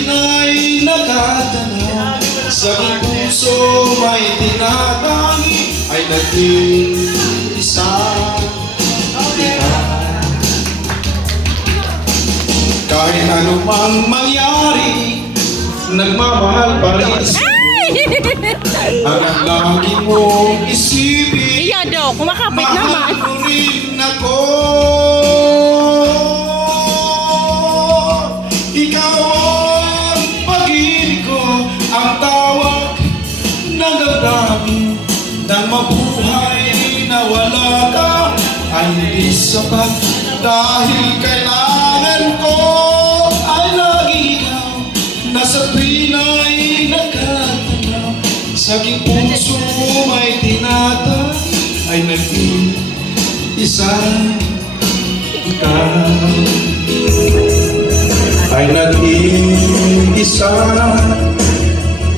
tuwin ay nakatanaw sa aking puso may tinatangi ay naging isang kita. Kahit anumang mangyari, nagmamahal pa rin ang lagi mong isipin. Iya daw, kumakapit naman. Mahal mo rin ako. Ikaw ang pag-ibig ko, ang tawag ng damdamin. Nang mabuhay na wala ka ay hindi sapat, dahil kailangan ko ay lagi ikaw. Nasa tuwin ay nakatanaw sa aking puso may tinatay ay naging isang ikaw. Ay naging isang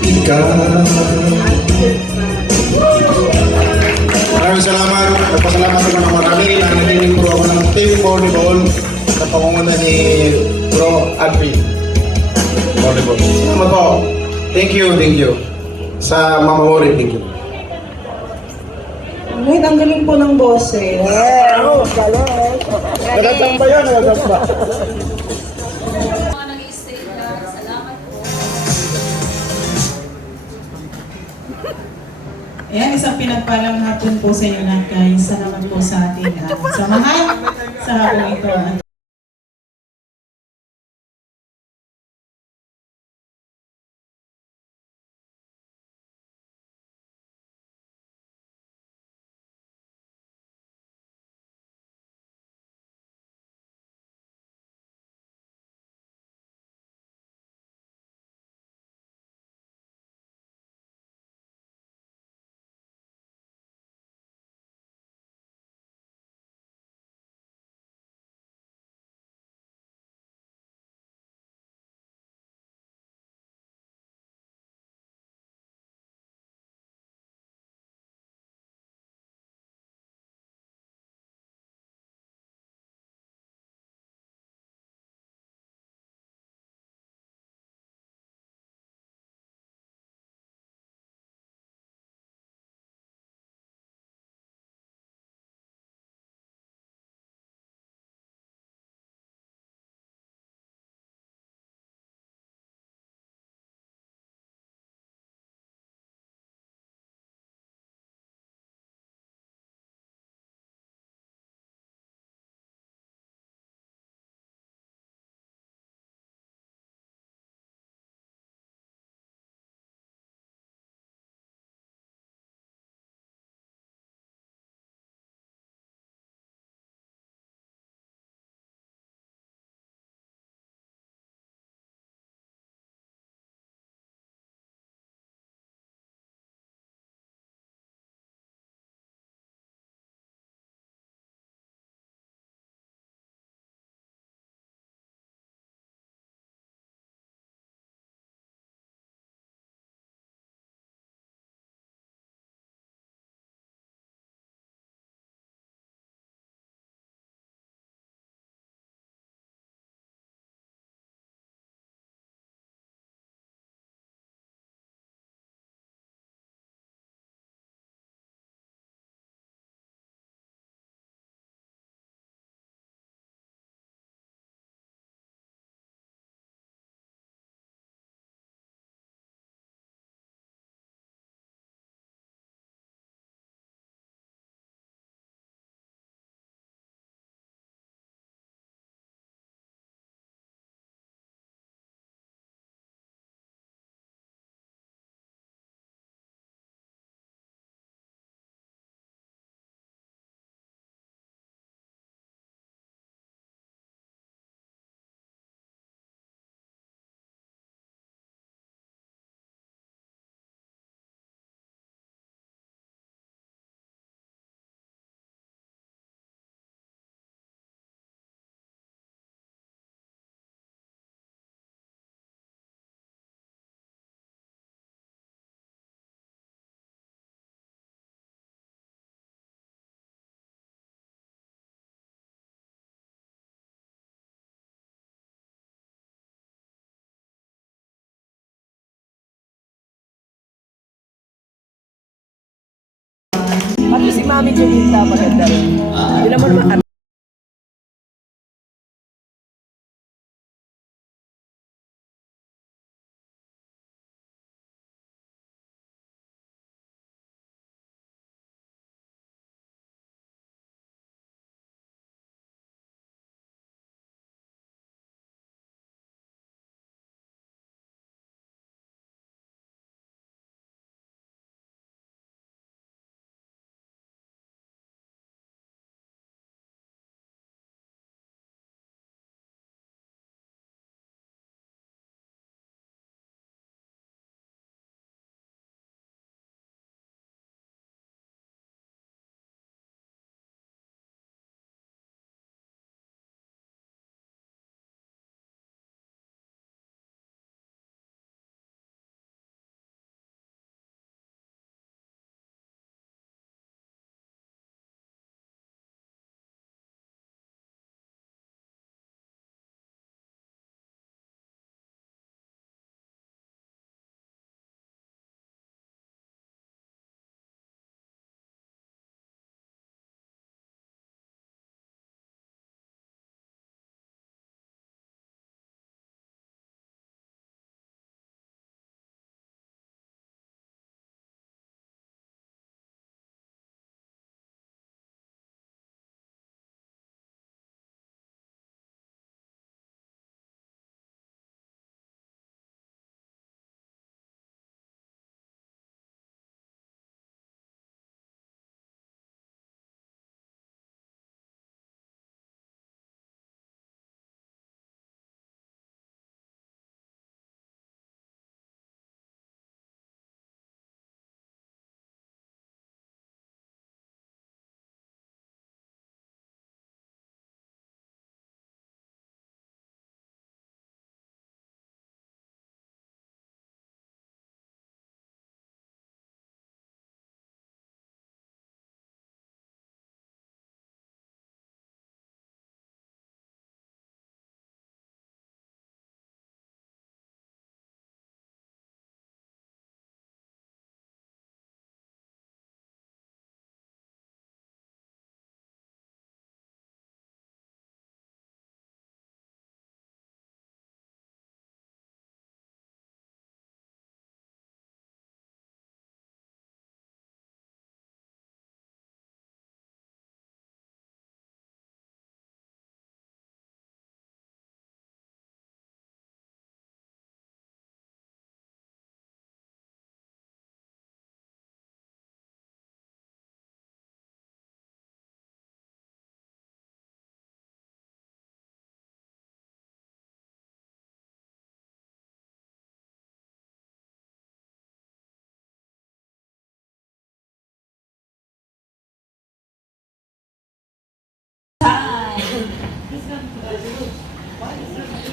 ikaw. Maraming salamat. Nagpasalamat sa mga marami na naging pro ako ng team volleyball sa pangunguna ni Bro Adri. Volleyball. Salamat po. Thank you, thank you. Sa Mama Mori, thank you. Wait, ang galing po ng boses. Oh, galing. Nagatang ba yan? Nagatang ba? Mga nag-i-stay lang. Salamat po. Ayan, isang pinagpalang hapon po sa inyo lahat, guys. Salamat po sa ating samahan sa hapon ito. Mami Julita, maganda rin. Hindi naman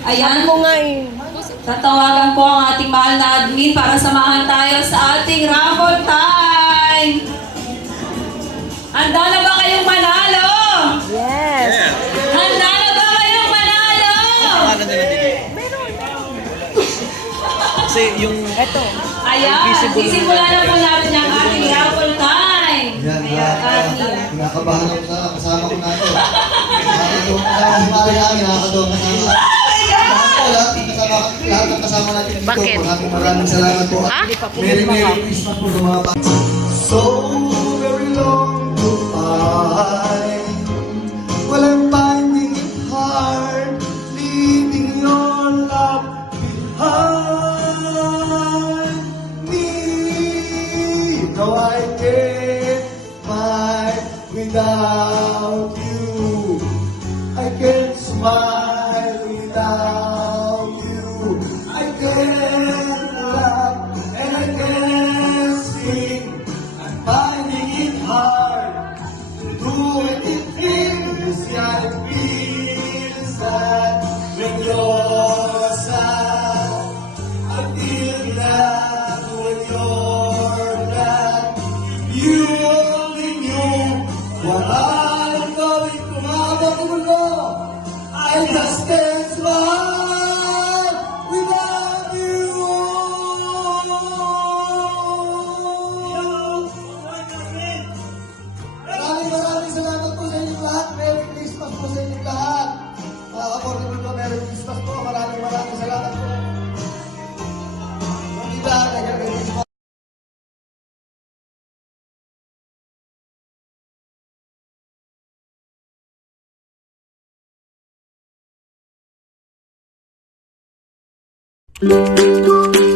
Ayan, mo nga eh. tatawagan ko ang ating mahal na admin para samahan tayo sa ating raffle time. Handa na ba kayong manalo? Yes. Handa na ba kayong manalo? Kasi yung Eto. Ayan, sisimulan na po natin ang ating raffle time. Yan, Ayan, kinakabahan ako sa kasama ko natin. Nakakatawa kasama si Marian, nakakatawa kasama. Lahat ng kasama natin dito. Bakit? Maraming salamat po. Merry Christmas po sa mga So very long goodbye. Well, I'm finding it hard leaving your love behind me. Though I can't fight without you. I can't smile without you. I can't laugh and I can't sing. I'm finding it hard to do anything. You see, I feel sad when you're sad. I feel glad when you're glad. You only knew what I'm going to have. I Thank